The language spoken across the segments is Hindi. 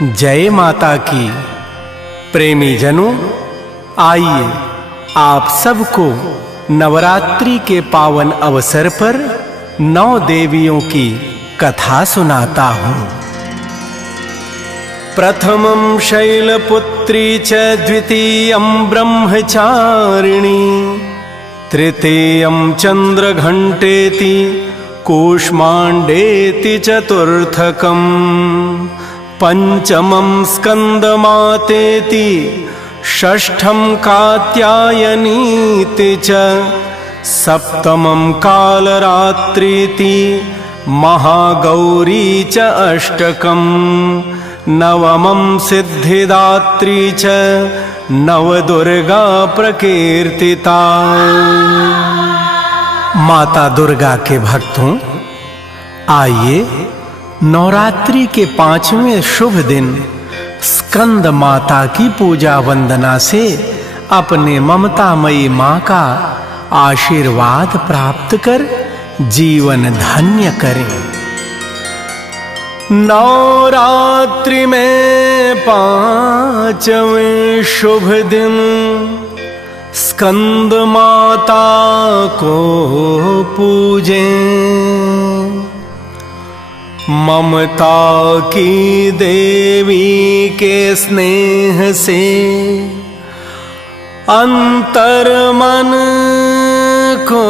जय माता की। प्रेमी जनों, आइए आप सबको नवरात्रि के पावन अवसर पर 9 देवियों की कथा सुनाता हूँ। प्रथमं शैलपुत्री च द्वितीयं ब्रह्मचारिणी, तृतीयं चंद्रघंटेति कूष्मांडेति चतुर्थकम्, पंचमं स्कंदमातेति, षष्ठं कात्यायनीति च, सप्तमं कालरात्रीति, महागौरी च अष्टकम्, नवमं सिद्धिदात्री च, नवदुर्गा प्रकीर्तिता। माता दुर्गा के भक्तों, आइए नवरात्रि के 5वें शुभ दिन स्कंद माता की पूजा वंदना से अपने ममतामयी मां का आशीर्वाद प्राप्त कर जीवन धन्य करें। नवरात्रि में 5वें शुभ दिन स्कंद माता को पूजें, ममता की देवी के स्नेह से अंतर मन को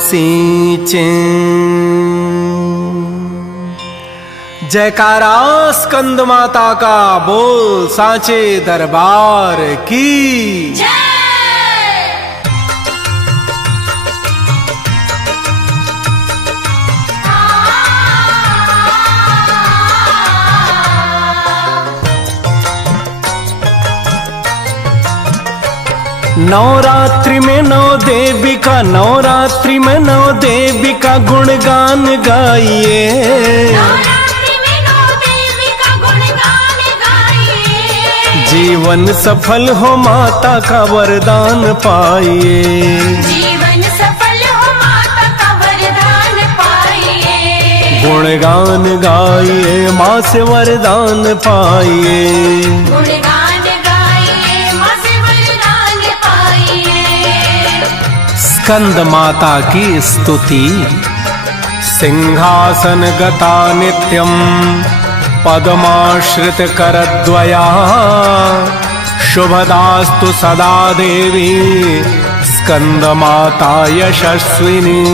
सींचें। जयकारा स्कंद माता का बोल सांचे दरबार की। नवरात्रि में 9 देवी का, नवरात्रि में 9 देवी का गुणगान गाइए। नवरात्रि में 9 देवी का गुणगान गाइए। जीवन सफल हो माता का वरदान पाइए। जीवन सफल हो माता का वरदान पाइए। गुणगान गाइए, माँ से वरदान पाइए। स्कंद माता की स्तुति। सिंहासन गता नित्यं पद्माश्रित करद्वया, शुभदास्तु सदा देवी स्कंद माता यशस्विनी।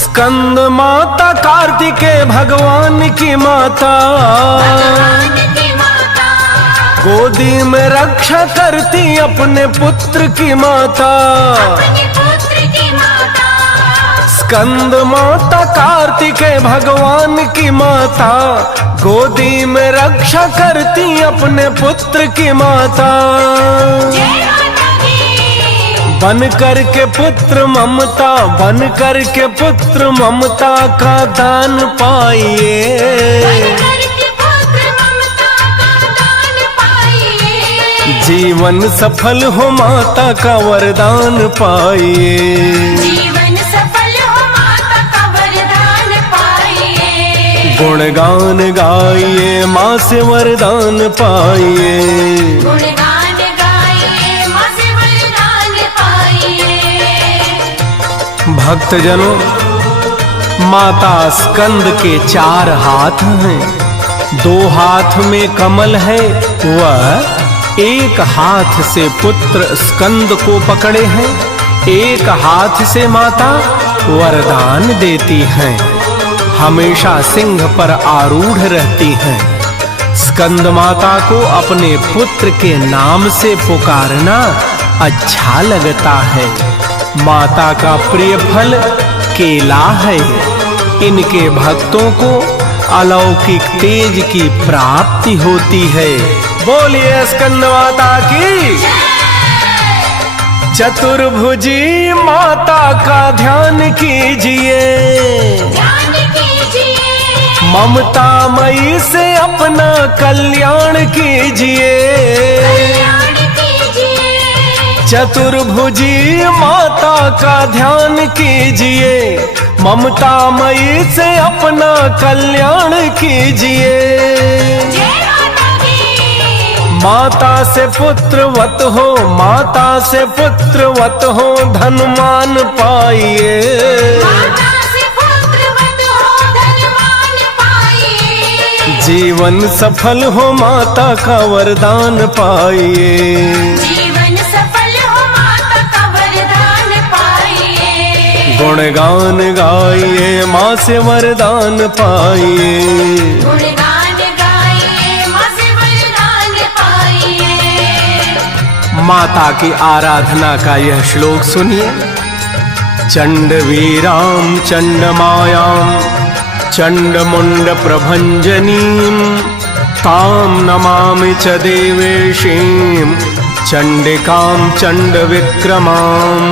स्कंद माता कार्तिकेय भगवान की माता, गोदी में रक्षा करती अपने पुत्र की माता। स्कंद माता कार्तिकेय भगवान की माता, गोदी में रक्षा करती अपने पुत्र की माता। बन करके पुत्र ममता, बन करके पुत्र ममता का दान पाइए। जीवन सफल हो माता का वरदान पाइए। जीवन सफल हो माता का वरदान पाइए। गुणगान गाइए, माँ से वरदान पाइए। गुणगान गाइए, माँ से वरदान पाइए। भक्तजनों, माता स्कंद के 4 हाथ हैं। 2 हाथ में कमल है, वह एक हाथ से पुत्र स्कंद को पकड़े हैं, एक हाथ से माता वरदान देती हैं। हमेशा सिंह पर आरूढ़ रहती हैं। स्कंद माता को अपने पुत्र के नाम से पुकारना अच्छा लगता है। माता का प्रिय फल केला है। इनके भक्तों को अलौकिक तेज की प्राप्ति होती है। बोलिए स्कंद माता की। चतुर्भुजी माता का ध्यान कीजिए, ममता मई से अपना कल्याण कीजिए। चतुर्भुजी माता का ध्यान कीजिए, ममता मई से अपना कल्याण कीजिए। जय माता की। माता से पुत्रवत हो, माता से पुत्रवत हो, धनमान पाइए। माता से पुत्रवत हो, धनवान पाइए। जीवन सफल हो, माता का वरदान पाइए। जीवन सफल हो, माता का वरदान पाइए। गुणगान गाइए, माँ से वरदान पाइए। गुणगान गाइए, माँ से वरदान पाइए। माता की आराधना का यह श्लोक सुनिए। चंड वीराम चंड मायाम चंड मुंड प्रभंजनीम ताम नमामि च देवेशीम चंडिकाम चंड विक्रमाम।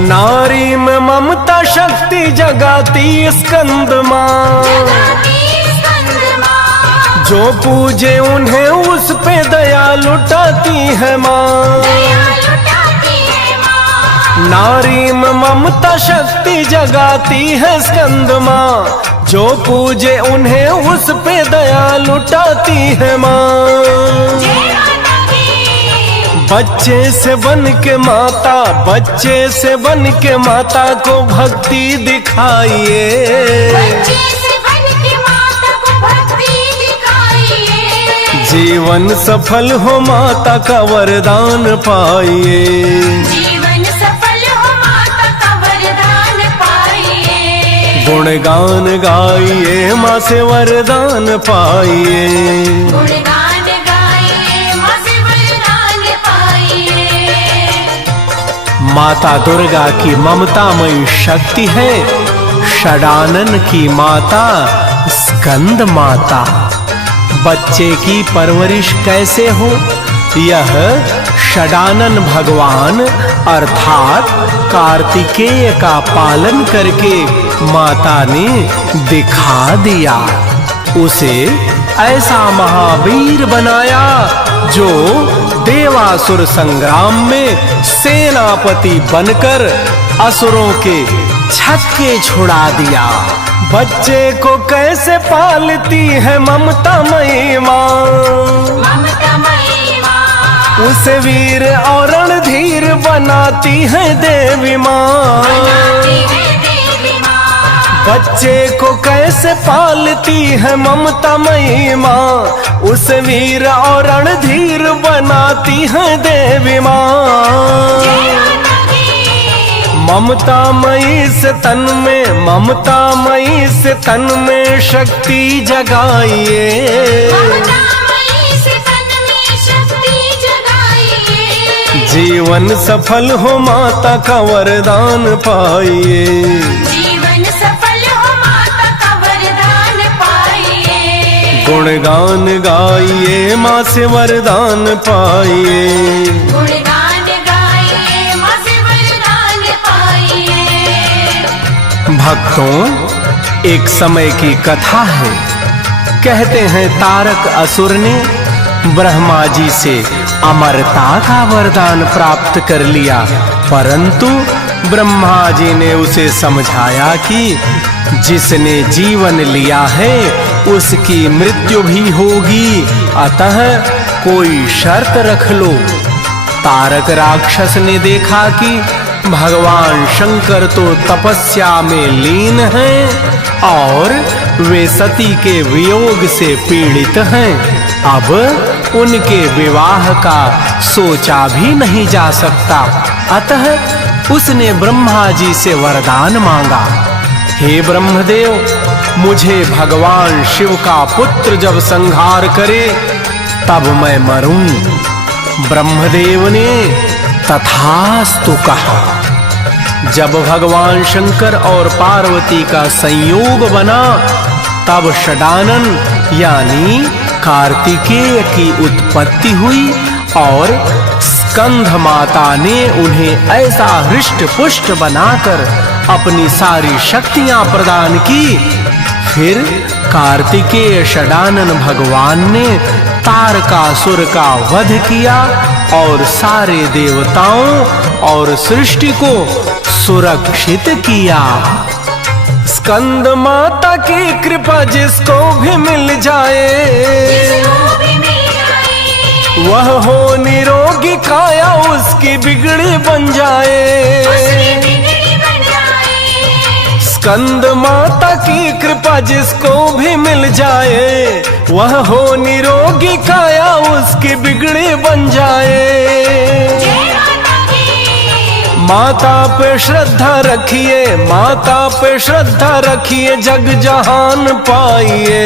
नारी में ममता शक्ति जगाती स्कंद माँ, जगाती स्कंद माँ। जो पूजे उन्हें उस पे दया लुटाती है माँ। दया लुटाती है माँ। नारी में ममता शक्ति जगाती है स्कंद माँ, जो पूजे उन्हें उस पे दया लुटाती है माँ। जय माता की। बच्चे से बन के माता, बच्चे से बन के माता को भक्ति दिखाइए। बच्चे से बन के माता को भक्ति दिखाइए। जीवन सफल हो, माता का वरदान पाइए। जीवन सफल हो, माता का वरदान पाइए। गुणगान गाइए, माँ से वरदान पाइए। गुणगान गाइए, माँ से वरदान पाइए। माता दुर्गा की ममतामयी शक्ति है, षडानन की माता स्कंद माता। बच्चे की परवरिश कैसे हो, यह षडानन भगवान अर्थात कार्तिकेय का पालन करके माता ने दिखा दिया। उसे ऐसा महावीर बनाया जो देवासुर संग्राम में सेनापति बनकर असुरों के छक्के छुड़ा दिया। बच्चे को कैसे पालती है ममतामयी माँ, ममतामयी माँ। उसे वीर और रणधीर बनाती है देवी माँ। बनाती है देवी माँ। बच्चे को कैसे पालती है ममतामयी माँ, उसे वीर और रणधीर बनाती है देवी माँ। जय माता की। ममतामयी से तन में, ममतामयी से तन में शक्ति जगाइए। ममतामयी से तन में शक्ति जगाइए। जीवन सफल हो, माता का वरदान पाइए। जीवन सफल हो, माता का वरदान पाइए। गुणगान गाइए, माँ से वरदान पाइए। गुणगान गाइए, माँ से वरदान पाइए। भक्तों, एक समय की कथा है। कहते हैं तारक असुर ने ब्रह्मा जी से अमरता का वरदान प्राप्त कर लिया, परंतु ब्रह्मा जी ने उसे समझाया कि जिसने जीवन लिया है उसकी मृत्यु भी होगी, अतः कोई शर्त रख लो। तारक राक्षस ने देखा कि भगवान शंकर तो तपस्या में लीन हैं और वे सती के वियोग से पीड़ित हैं, अब उनके विवाह का सोचा भी नहीं जा सकता। अतः उसने ब्रह्मा जी से वरदान मांगा, हे ब्रह्मदेव, मुझे भगवान शिव का पुत्र जब संहार करे तब मैं मरूं। ब्रह्मदेव ने तथास्तु कहा। जब भगवान शंकर और पार्वती का संयोग बना तब षडानन यानी कार्तिकेय की उत्पत्ति हुई और स्कंध माता ने उन्हें ऐसा हृष्ट पुष्ट बनाकर अपनी सारी शक्तियां प्रदान की। फिर कार्तिकेय षडानन भगवान ने तारकासुर का वध किया और सारे देवताओं और सृष्टि को सुरक्षित किया। स्कंद माता की कृपा जिसको भी मिल जाए, वह हो निरोगी काया उसकी बिगड़ी बन जाए। स्कंद माता की कृपा जिसको भी मिल जाए, वह हो निरोगी काया उसकी बिगड़ी बन जाए। माता पे श्रद्धा रखिए, माता पे श्रद्धा रखिए, जग जहान पाइए।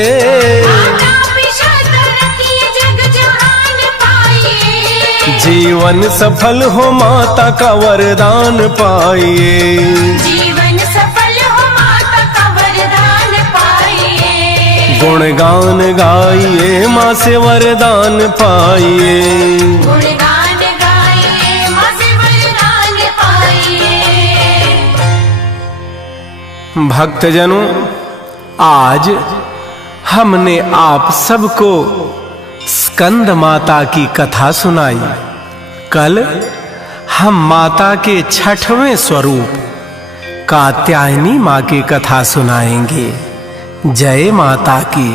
जीवन सफल हो माता का वरदान पाइए। जीवन सफल हो माता का वरदान पाइए। गुणगान गाइए माँ से वरदान पाइए। गुणगान गाइए माँ से वरदान पाइए। भक्तजनों, आज हमने आप सबको स्कंद माता की कथा सुनाई। कल हम माता के 6वें स्वरूप कात्यायनी माँ की कथा सुनाएंगे। जय माता की।